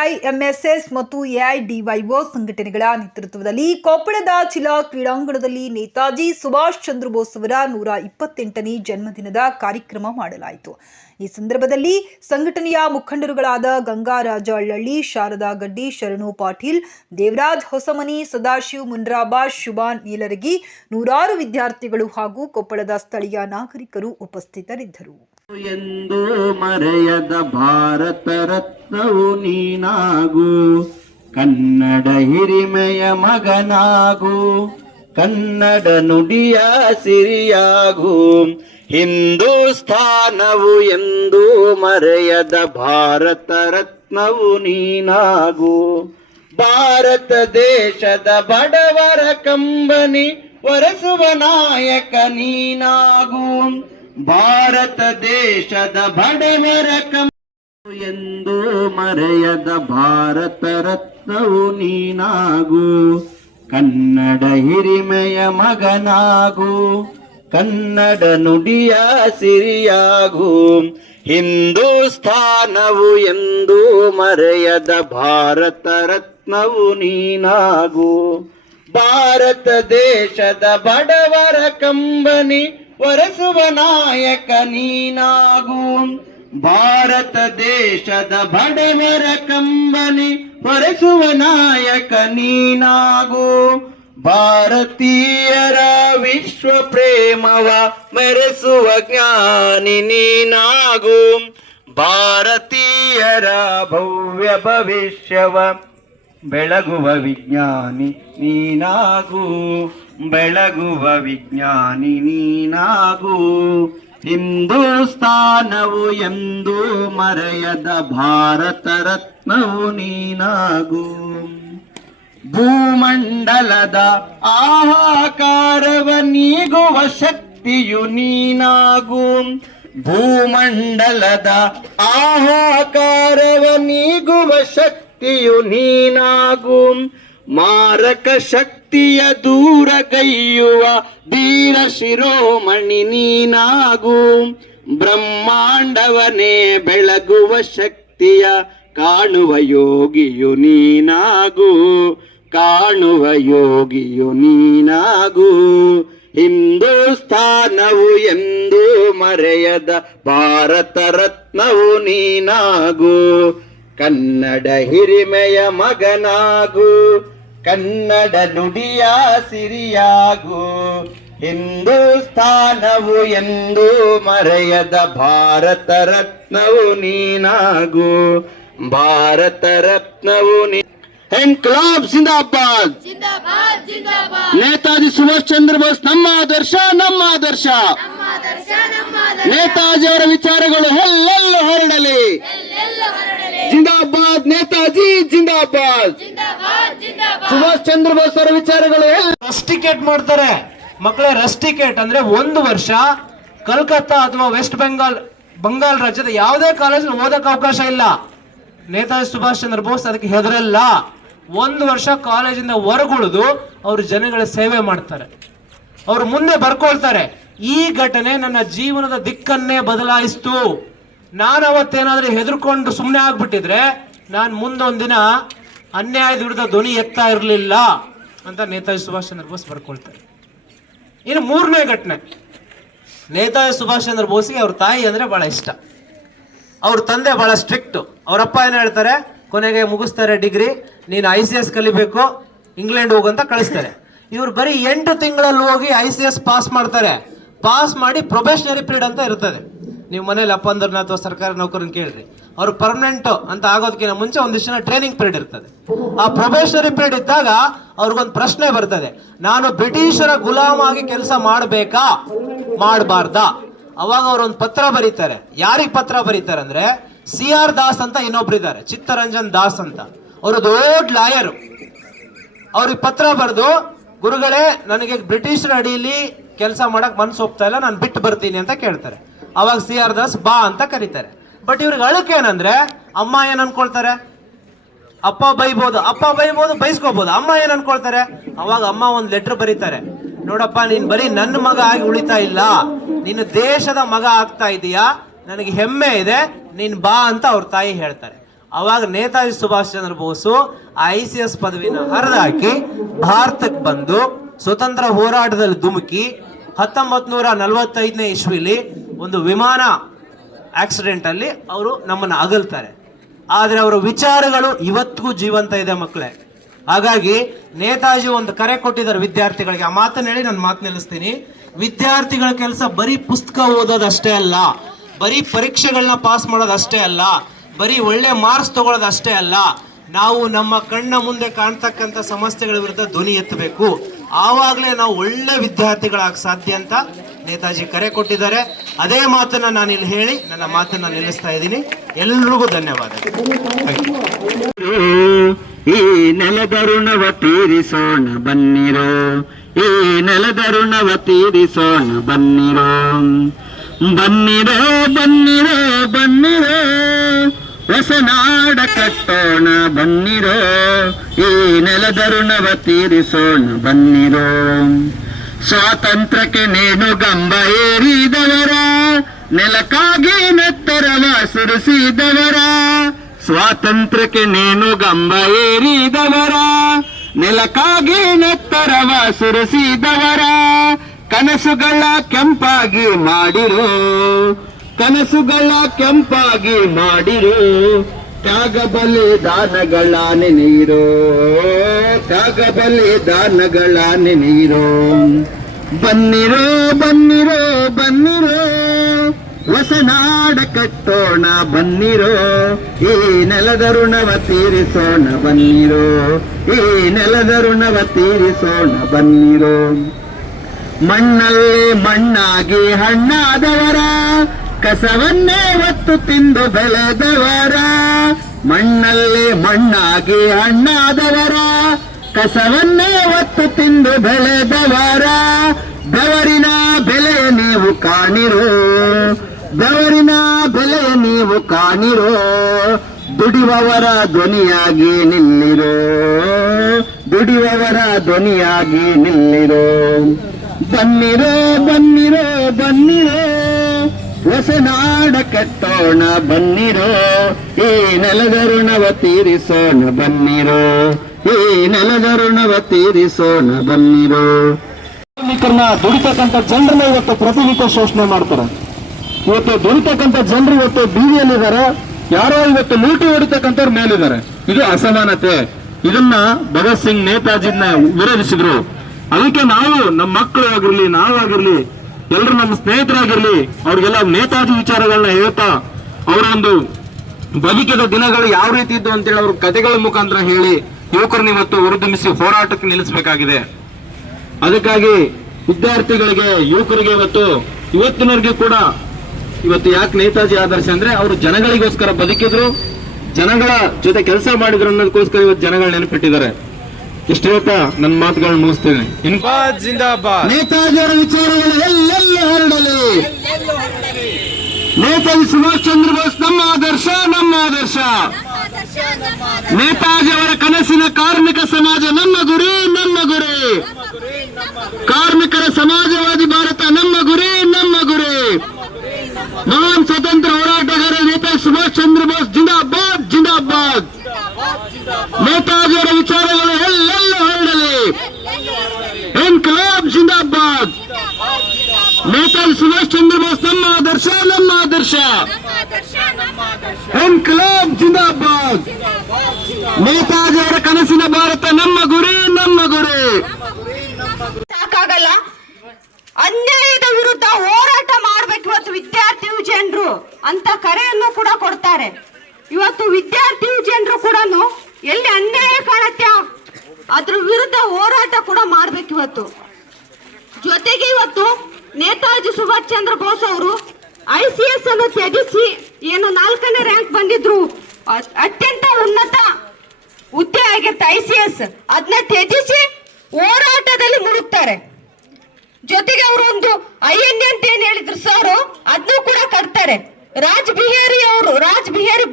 AIMSS ಮತ್ತು AIDYO ಸಂಘಟನೆಗಳ ನೇತೃತ್ವದಲ್ಲಿ ಕೊಪ್ಪಳದ ಚಿಲಾ ಕ್ರೀಡಾಂಗಣದಲ್ಲಿ ನೇತಾಜಿ ಸುಭಾಷ್ ಚಂದ್ರ ಬೋಸ್ ಅವರ ನೂರ ಇಪ್ಪತ್ತೆಂಟನೇ ಜನ್ಮದಿನದ ಕಾರ್ಯಕ್ರಮ ಮಾಡಲಾಯಿತು. ಈ ಸಂದರ್ಭದಲ್ಲಿ ಸಂಘಟನೆಯ ಮುಖಂಡರುಗಳಾದ ಗಂಗಾರಾಜ ಅಳ್ಳಳ್ಳಿ ಶಾರದಾ ಗಡ್ಡಿ, ಶರಣು ಪಾಟೀಲ್, ದೇವರಾಜ್ ಹೊಸಮನಿ, ಸದಾಶಿವ್ ಮುನ್ರಾಬಾ, ಶುಭಾನ್ ನೀಲರಗಿ ನೂರಾರು ವಿದ್ಯಾರ್ಥಿಗಳು ಹಾಗೂ ಕೊಪ್ಪಳದ ಸ್ಥಳೀಯ ನಾಗರಿಕರು ಉಪಸ್ಥಿತರಿದ್ದರು. ಎಂದು ಭಾರತ ರತ್ನವು ನೀನಾಗು. ಕನ್ನಡ ಹಿರಿಮೆಯ ಮಗನಾಗು. ಕನ್ನಡ ನುಡಿಯ ಸಿರಿಯಾಗು. ಹಿಂದೂಸ್ಥಾನವು ಎಂದು ಮರೆಯದ ಭಾರತ ರತ್ನವು ನೀನಾಗು. ಭಾರತ ದೇಶದ ಬಡವರ ಕಂಬನಿ ಒರೆಸುವ ನಾಯಕ ನೀನಾಗು. ಭಾರತ ದೇಶದ ಬಡವರ ಕಂಬ ಎಂದು ಮರೆಯದ ಭಾರತ ರತ್ನವು ನೀನಾಗು. ಕನ್ನಡ ಹಿರಿಮೆಯ ಮಗನಾಗು. ಕನ್ನಡ ನುಡಿಯ ಸಿರಿಯಾಗು. ಹಿಂದೂಸ್ಥಾನವು ಎಂದು ಮರೆಯದ ಭಾರತ ರತ್ನವು ನೀನಾಗು. ಭಾರತ ದೇಶದ ಬಡವರ ಕಂಬನಿ ಒರೆಸುವ ನಾಯಕ ನೀನಾಗು. ಭಾರತ ದೇಶದ ಬಡವರ ಕಂಬನಿ ಹೊರಸುವ ನಾಯಕ ನೀನಾಗು. ಭಾರತೀಯರ ವಿಶ್ವ ಪ್ರೇಮವ ಮೆರೆಸುವ ಜ್ಞಾನಿ ನೀನಾಗು. ಭಾರತೀಯರ ಭವ್ಯ ಭವಿಷ್ಯವ ಬೆಳಗುವ ವಿಜ್ಞಾನಿ ನೀನಾಗು. ಬೆಳಗುವ ವಿಜ್ಞಾನಿ ನೀನಾಗು. ಹಿಂದೂಸ್ಥಾನವು ಎಂದು ಮರೆಯದ ಭಾರತ ರತ್ನವು ನೀನಾಗು. ಭೂಮಂಡಲದ ಆಹಾಕಾರವ ನೀಗುವ ಶಕ್ತಿಯು ನೀನಾಗು. ಭೂಮಂಡಲದ ಆಹಾಕಾರವ ನೀಗುವ ಶಕ್ತಿಯು ನೀನಾಗು. ಮಾರಕ ಶಕ್ತಿಯ ದೂರಗೈಯುವ ವೀರ ಶಿರೋಮಣಿ ನೀನಾಗು. ಬ್ರಹ್ಮಾಂಡವನೇ ಬೆಳಗುವ ಶಕ್ತಿಯ ಕಾಣುವ ಯೋಗಿಯು ನೀನಾಗು. ಕಾಣುವ ಯೋಗಿಯು ನೀನಾಗು. ಹಿಂದೂಸ್ಥಾನವು ಎಂದು ಮರೆಯದ ಭಾರತ ರತ್ನವು ನೀನಾಗು. ಕನ್ನಡ ಹಿರಿಮೆಯ ಮಗನಾಗು. ಕನ್ನಡ ನುಡಿಯ ಸಿರಿಯಾಗು ಹಿಂದೂಸ್ಥಾನವು ಎಂದು ಮರೆಯದ ಭಾರತ ರತ್ನವು ನೀನಾಗು. ಭಾರತ ರತ್ನವು ನೀ ಕ್ಲಾಬ್ ಜಿಂದಾಬಾದ್ ನೇತಾಜಿ ಸುಭಾಷ್ ಚಂದ್ರ ಬೋಸ್ ನಮ್ಮ ಆದರ್ಶ ನಮ್ಮ ಆದರ್ಶ. ನಮ್ಮ ಆದರ್ಶ ನಮ್ಮ ಆದರ್ಶ. ನೇತಾಜಿ ಅವರ ವಿಚಾರಗಳು ಎಲ್ಲೆಲ್ಲೂ ಹರಡಲಿ. ಜಿಂದಾಬಾದ್ ನೇತಾಜಿ ಜಿಂದಾಬಾದ್. ಸುಭಾಷ್ ಚಂದ್ರ ಬೋಸ್ ಅವರ ವಿಚಾರಗಳು ರಸ್ಟಿಕೇಟ್ ಮಾಡ್ತಾರೆ. ಮಕ್ಕಳೇ ರಸ್ಟಿಕೇಟ್ ಅಂದ್ರೆ ಒಂದು ವರ್ಷ ಕಲ್ಕತ್ತಾ ಅಥವಾ ವೆಸ್ಟ್ ಬೆಂಗಾಲ್ ಬಂಗಾಲ್ ರಾಜ್ಯದ ಯಾವುದೇ ಕಾಲೇಜಲ್ಲಿ ಓದಕ್ಕೆ ಅವಕಾಶ ಇಲ್ಲ. ನೇತಾಜಿ ಸುಭಾಷ್ ಚಂದ್ರ ಬೋಸ್ ಅದಕ್ಕೆ ಹೆದರಲ್ಲ. ಒಂದು ವರ್ಷ ಕಾಲೇಜಿಂದ ಹೊರಗುಳಿದು ಅವರು ಜನಗಳ ಸೇವೆ ಮಾಡ್ತಾರೆ. ಅವರು ಮುಂದೆ ಬರ್ಕೊಳ್ತಾರೆ. ಈ ಘಟನೆ ನನ್ನ ಜೀವನದ ದಿಕ್ಕನ್ನೇ ಬದಲಾಯಿಸ್ತು. ನಾನು ಅವತ್ತೇನಾದ್ರೂ ಹೆದರ್ಕೊಂಡು ಸುಮ್ಮನೆ ಆಗ್ಬಿಟ್ಟಿದ್ರೆ ನಾನು ಮುಂದೊಂದಿನ ಅನ್ಯಾಯದ ವಿರುದ್ಧ ಧ್ವನಿ ಎತ್ತಾ ಇರಲಿಲ್ಲ ಅಂತ ನೇತಾಜಿ ಸುಭಾಷ್ ಚಂದ್ರ ಬೋಸ್ ಬರ್ಕೊಳ್ತಾರೆ. ಇನ್ನು ಮೂರನೇ ಘಟನೆ. ನೇತಾಜಿ ಸುಭಾಷ್ ಚಂದ್ರ ಬೋಸ್ಗೆ ಅವ್ರ ತಾಯಿ ಅಂದ್ರೆ ಬಹಳ ಇಷ್ಟ. ಅವ್ರ ತಂದೆ ಬಹಳ ಸ್ಟ್ರಿಕ್ಟ್ ಅವರಪ್ಪ ಏನು ಹೇಳ್ತಾರೆ? ಕೊನೆಗೆ ಮುಗಿಸ್ತಾರೆ ಡಿಗ್ರಿ ನೀನು ಐ ಸಿ ಎಸ್ ಕಲಿಬೇಕು ಇಂಗ್ಲೆಂಡ್ ಹೋಗಂತ ಕಳಿಸ್ತಾರೆ. ಇವ್ರು ಬರೀ ಎಂಟು ತಿಂಗಳಲ್ಲಿ ಹೋಗಿ ಐ ಸಿ ಎಸ್ ಪಾಸ್ ಮಾಡ್ತಾರೆ. ಪಾಸ್ ಮಾಡಿ ಪ್ರೊಬೇಷನರಿ ಪೀರಿಯಡ್ ಅಂತ ಇರ್ತದೆ. ನೀವು ಮನೇಲಿ ಅಪ್ಪಂದ್ರನ್ನ ಅಥವಾ ಸರ್ಕಾರಿ ನೌಕರನ್ನ ಕೇಳ್ರಿ. ಅವ್ರು ಪರ್ಮನೆಂಟ್ ಅಂತ ಆಗೋದಕ್ಕಿಂತ ಮುಂಚೆ ಒಂದಿಷ್ಟು ಜನ ಟ್ರೈನಿಂಗ್ ಪೀರಿಯಡ್ ಇರ್ತದೆ. ಆ ಪ್ರೊಬೇಷನರಿ ಪೀರಿಯಡ್ ಇದ್ದಾಗ ಅವ್ರಿಗೊಂದು ಪ್ರಶ್ನೆ ಬರ್ತದೆ. ನಾನು ಬ್ರಿಟಿಷರ ಗುಲಾಮಾಗಿ ಕೆಲಸ ಮಾಡಬೇಕಾ? ಮಾಡಬಾರ್ದಾ. ಅವಾಗ ಅವ್ರು ಒಂದು ಪತ್ರ ಬರೀತಾರೆ. ಯಾರಿಗೆ ಪತ್ರ ಬರೀತಾರೆ ಅಂದ್ರೆ ಸಿ ಆರ್ ದಾಸ್ ಅಂತ ಇನ್ನೊಬ್ರು ಇದ್ದಾರೆ. ಚಿತ್ತರಂಜನ್ ದಾಸ್ ಅಂತ. ಅವರು ದೊಡ್ಡ ಲಾಯರು ಅವ್ರಿಗೆ ಪತ್ರ ಬರೆದು, ಗುರುಗಳೇ, ನನಗೆ ಬ್ರಿಟಿಷರ ಅಡಿಯಲ್ಲಿ ಕೆಲಸ ಮಾಡಕ್ ಮನ್ಸು ಹೋಗ್ತಾ ಇಲ್ಲ. ನಾನು ಬಿಟ್ಟು ಬರ್ತೀನಿ ಅಂತ ಕೇಳ್ತಾರೆ. ಅವಾಗ ಸಿ ಆರ್ ದಾಸ್ ಬಾ ಅಂತ ಕರೀತಾರೆ. ಬಟ್ ಇವ್ರಿಗೆ ಅಳುಕೆ ಏನಂದ್ರೆ, ಅಮ್ಮ ಏನ್ ಅನ್ಕೊಳ್ತಾರೆ? ಅಪ್ಪ ಬೈಬೋದು ಅಪ್ಪ ಬೈಬೋದು ಬೈಸ್ಕೋಬಹುದು ಅಮ್ಮ ಏನ್ ಅನ್ಕೊಳ್ತಾರೆ? ಅವಾಗ ಅಮ್ಮ ಒಂದ್ ಲೆಟರ್ ಬರೀತಾರೆ. ನೋಡಪ್ಪ, ನೀನ್ ಬರೀ ನನ್ನ ಮಗ ಆಗಿ ಉಳಿತಾ ಇಲ್ಲ. ನೀನು ದೇಶದ ಮಗ ಆಗ್ತಾ ಇದೀಯಾ? ನನಗೆ ಹೆಮ್ಮೆ ಇದೆ. ನೀನ್ ಬಾ ಅಂತ ಅವ್ರ ತಾಯಿ ಹೇಳ್ತಾರೆ. ಅವಾಗ Netaji Subhash Chandra Bose I C S ಪದವಿನ ಹರಿದಾಕಿ ಭಾರತಕ್ಕೆ ಬಂದು ಸ್ವತಂತ್ರ ಹೋರಾಟದಲ್ಲಿ ಧುಮುಕಿ ಹತ್ತೊಂಬತ್ ನೂರ ನಲವತ್ತೈದನೇ ಇಸ್ವಿಲಿ ಒಂದು ವಿಮಾನ ಆಕ್ಸಿಡೆಂಟ್ ಅಲ್ಲಿ ಅವರು ನಮ್ಮನ್ನು ಅಗಲ್ತಾರೆ. ಆದರೆ ಅವರ ವಿಚಾರಗಳು ಇವತ್ತಿಗೂ ಜೀವಂತ ಇದೆ ಮಕ್ಕಳೇ. ಹಾಗಾಗಿ ನೇತಾಜಿ ಒಂದು ಕರೆ ಕೊಟ್ಟಿದ್ದಾರೆ ವಿದ್ಯಾರ್ಥಿಗಳಿಗೆ. ಆ ಮಾತನ್ನ ಹೇಳಿ ನಾನು ಮಾತು ನಿಲ್ಲಿಸ್ತೀನಿ. ವಿದ್ಯಾರ್ಥಿಗಳ ಕೆಲಸ ಬರೀ ಪುಸ್ತಕ ಓದೋದಷ್ಟೇ ಅಲ್ಲ, ಬರೀ ಪರೀಕ್ಷೆಗಳನ್ನ ಪಾಸ್ ಮಾಡೋದಷ್ಟೇ ಅಲ್ಲ, ಬರೀ ಒಳ್ಳೆ ಮಾರ್ಕ್ಸ್ ತಗೊಳ್ಳೋದಷ್ಟೇ ಅಲ್ಲ, ನಾವು ನಮ್ಮ ಕಣ್ಣ ಮುಂದೆ ಕಾಣ್ತಕ್ಕಂಥ ಸಮಸ್ಯೆಗಳ ವಿರುದ್ಧ ಧ್ವನಿ ಎತ್ತಬೇಕು. ಆವಾಗಲೇ ನಾವು ಒಳ್ಳೆ ವಿದ್ಯಾರ್ಥಿಗಳಾಗ ಸಾಧ್ಯ ಅಂತ ನೇತಾಜಿ ಕರೆ ಕೊಟ್ಟಿದ್ದಾರೆ. ಅದೇ ಮಾತನ್ನ ನಾನು ಇಲ್ಲಿ ಹೇಳಿ, ನನ್ನ ಮಾತನ್ನ ನಿಲ್ಲಿಸ್ತಾ ಇದ್ದೀನಿ. ಎಲ್ರಿಗೂ ಧನ್ಯವಾದ. ಈ ನೆಲದ ಋಣವ ತೀರಿಸೋಣ ಬನ್ನಿರೋ, ಈ ನೆಲದ ಋಣವ ತೀರಿಸೋಣ ಬನ್ನಿರೋ. ಬನ್ನಿರೋ ಬನ್ನಿರೋ ಬನ್ನಿರೋ ಹೊಸನಾಡ ಕಟ್ಟೋಣ ಬನ್ನಿರೋ, ಈ ನೆಲದ ಋಣವ ತೀರಿಸೋಣ ಬನ್ನಿರೋ. ಸ್ವಾತಂತ್ರ್ಯಕ್ಕೆ ನೇಣು ಗಂಬ ಏರಿದವರ, ನೆಲಕ್ಕಾಗಿ ನೆತ್ತರವ ಸುರಿಸಿದವರ ಸ್ವಾತಂತ್ರ್ಯಕ್ಕೆ ನೇಣು ಗಂಬ ಏರಿದವರ, ನೆಲಕ್ಕಾಗಿ ನೆತ್ತರವ ಸುರಿಸಿದವರ ಕನಸುಗಳ ಕೆಂಪಾಗಿ ಮಾಡಿರು, ಕನಸುಗಳ ಕೆಂಪಾಗಿ ಮಾಡಿರೋ. ತ್ಯಾಗ ಬಲಿದಾನಗಳ ನೀರೋ. ತ್ಯಾಗ ಬಲಿದಾನಗಳ ನೀರೋ. ಬನ್ನಿರೋ ಬನ್ನಿರೋ ಬನ್ನಿರೋ. ಹೊಸನಾಡ ಕಟ್ಟೋಣ, ಬನ್ನಿರೋ. ಈ ನೆಲದ ಋಣವ ತೀರಿಸೋಣ, ಬನ್ನಿರೋ. ಈ ನೆಲದ ಋಣವ ತೀರಿಸೋಣ, ಬನ್ನಿರೋ. ಮಣ್ಣಲ್ಲಿ ಮಣ್ಣಾಗಿ ಹಣ್ಣಾದವರ ಕಸವನ್ನೇ ಒತ್ತು ತಿಂದು ಬೆಳೆದವರ, ಮಣ್ಣಲ್ಲಿ ಮಣ್ಣಾಗಿ ಹಣ್ಣಾದವರ, ಕಸವನ್ನೇ ಒತ್ತು ತಿಂದು ಬೆಳೆದವರ, ಬೆವರಿನ ಬೆಲೆ ನೀವು ಕಾಣಿರೋ, ಬೆವರಿನ ಬೆಲೆ ನೀವು ಕಾಣಿರೋ ದುಡಿಯುವವರ ಧ್ವನಿಯಾಗಿ ನಿಲ್ಲಿರೋ ದುಡಿಯುವವರ ಧ್ವನಿಯಾಗಿ ನಿಲ್ಲಿರೋ. ಬನ್ನಿರೋ ಬನ್ನಿರೋ ಬನ್ನಿರೋ. ಹೊಸನಾಡ ಕಟ್ಟೋಣ ಬನ್ನಿರೋ, ಈ ನೆಲದರುಣವ ತೀರಿಸೋಣ ಬನ್ನಿರೋ, ಈ ನೆಲದರುಣವ ತೀರಿಸೋಣ ಬನ್ನಿರೋ. ಕಾರ್ಮಿಕರನ್ನ ದುಡಿತಕ್ಕಂಥ ಜನರನ್ನ ಇವತ್ತು ಪ್ರತಿನಿತ್ಯ ಶೋಷಣೆ ಮಾಡ್ತಾರೆ. ಇವತ್ತು ದುಡಿತಕ್ಕಂಥ ಜನರು ಇವತ್ತು ಬೀದಿಯಲ್ಲಿದ್ದಾರೆ. ಯಾರೋ ಇವತ್ತು ಲೂಟಿ ಹೊಡಿತಕ್ಕಂಥವ್ರ ಮೇಲಿದ್ದಾರೆ. ಇದು ಅಸಮಾನತೆ. ಇದನ್ನ ಭಗತ್ ಸಿಂಗ್ ನೇತಾಜಿನ ವಿರೋಧಿಸಿದ್ರು. ಅದಕ್ಕೆ ನಾವು ನಮ್ಮ ಮಕ್ಕಳು ಆಗಿರ್ಲಿ ನಾವಾಗಿರ್ಲಿ ಎಲ್ಲರೂ ನಮ್ಮ ಸ್ನೇಹಿತರಾಗಿರ್ಲಿ, ಅವ್ರಿಗೆಲ್ಲ ನೇತಾಜಿ ವಿಚಾರಗಳನ್ನ ಹೇಳ್ತಾ, ಅವರ ಒಂದು ಬದುಕಿದ ದಿನಗಳು ಯಾವ ರೀತಿ ಇದ್ದು ಅಂತೇಳಿ ಅವ್ರ ಕಥೆಗಳ ಮುಖಾಂತರ ಹೇಳಿ, ಯುವಕರನ್ನ ಇವತ್ತು ಹುರಿದುಂಬಿಸಿ ಹೋರಾಟಕ್ಕೆ ನಿಲ್ಲಿಸಬೇಕಾಗಿದೆ. ಅದಕ್ಕಾಗಿ ವಿದ್ಯಾರ್ಥಿಗಳಿಗೆ, ಯುವಕರಿಗೆ ಇವತ್ತು, ಇವತ್ತಿನವರಿಗೆ ಕೂಡ ಇವತ್ತು ಯಾಕೆ ನೇತಾಜಿ ಆದರ್ಶ ಅಂದ್ರೆ ಅವರು ಜನಗಳಿಗೋಸ್ಕರ ಬದುಕಿದ್ರು, ಜನಗಳ ಜೊತೆ ಕೆಲಸ ಮಾಡಿದ್ರು ಅನ್ನೋದಕ್ಕೋಸ್ಕರ ಇವತ್ತು ಜನಗಳು ನೆನಪಿಟ್ಟಿದ್ದಾರೆ. ಇಷ್ಟು ಹೇಳ್ತಾ ನನ್ನ ಮಾತುಗಳನ್ನ ಮುಗಿಸ್ತೇನೆ. ನೇತಾಜಿಯವರ ವಿಚಾರಗಳು ಎಲ್ಲೆಲ್ಲ ಹರಡಲಿ. ನೇತಾಜಿ ಸುಭಾಷ್ ಚಂದ್ರ ಬೋಸ್ ನಮ್ಮ ಆದರ್ಶ ನಮ್ಮ ಆದರ್ಶ. ನೇತಾಜಿ ಅವರ ಕನಸಿನ ಕಾರ್ಮಿಕ ಸಮಾಜ ನಮ್ಮ ಗುರಿ ನಮ್ಮ ಗುರಿ. ಕಾರ್ಮಿಕರ ಸಮಾಜವಾದಿ ಭಾರತ ನಮ್ಮ ಗುರಿ ನಮ್ಮ ಗುರಿ. ಮಹಾನ್ ಸ್ವತಂತ್ರ ಹೋರಾಟಗಾರ ನೇತಾಜಿ ಸುಭಾಷ್ ಚಂದ್ರ ಬೋಸ್ ಜಿಂದಾಬಾದ್ ಜಿಂದಾಬಾದ್ ನೇತಾಜಿಯವರ ವಿಚಾರಗಳು ಎಲ್ಲೆಲ್ಲ ಹರಡಲಿ ಇನ್ಕಲಾಬ್ ಜಿಂದಾಬಾದ್ ನೇತಾಜಿ ಸುಭಾಷ್ ಚಂದ್ರ ಬೋಸ್ ನಮ್ಮ ಆದರ್ಶ ನಮ್ಮ ಆದರ್ಶ ಇನ್ಕಲಾಬ್ ಜಿಂದಾಬಾದ್ ನೇತಾಜಿಯವರ ಕನಸಿನ ಭಾರತ ನಮ್ಮ ಗುರಿ ನಮ್ಮ ಗುರಿ ಸಾಕಾಗಲ್ಲ ಅನ್ಯಾಯದ ವಿರುದ್ಧ ಹೋರಾಟ ಮಾಡ್ಬೇಕು ಇವತ್ತು ವಿದ್ಯಾರ್ಥಿ ಜನರು ಅಂತ ಕರೆಯನ್ನು ಕೂಡ ಕೊಡ್ತಾರೆ ಇವತ್ತು ವಿದ್ಯಾರ್ಥಿ ಜನರು ಕೂಡ ಎಲ್ಲಿ ಅನ್ಯಾಯ ಕಾಣತ್ಯ ಅದ್ರ ವಿರುದ್ಧ ಹೋರಾಟ ಕೂಡ ಮಾಡ್ಬೇಕು ಇವತ್ತು ಜೊತೆಗೆ ಇವತ್ತು ನೇತಾಜಿ ಸುಭಾಷ್ ಚಂದ್ರ ಬೋಸ್ ಅವರು ಐ ಸಿ ಎಸ್ ಅನ್ನು ತ್ಯಜಿಸಿ ಏನು ನಾಲ್ಕನೇ ರ್ಯಾಂಕ್ ಬಂದಿದ್ರು. ಅತ್ಯಂತ ಉನ್ನತ ಹುದ್ದೆ ಆಗಿರ್ತ ಐ ಸಿ ಎಸ್ ಅದನ್ನ ತ್ಯಜಿಸಿ ಹೋರಾಟದಲ್ಲಿ ಮುಳುಗ್ತಾರೆ. ಜೊತೆಗೆ ಅವರು ಒಂದು ಐ ಎನ್ ಅಂತ ಏನ್ ಹೇಳಿದ್ರು ಸರ್ ಅದನ್ನು ಕೂಡ ಕಟ್ತಾರೆ. ರಾಜ್ ಬಿಹಾರಿ ಅವರು, ರಾಜ್ ಬಿಹಾರಿ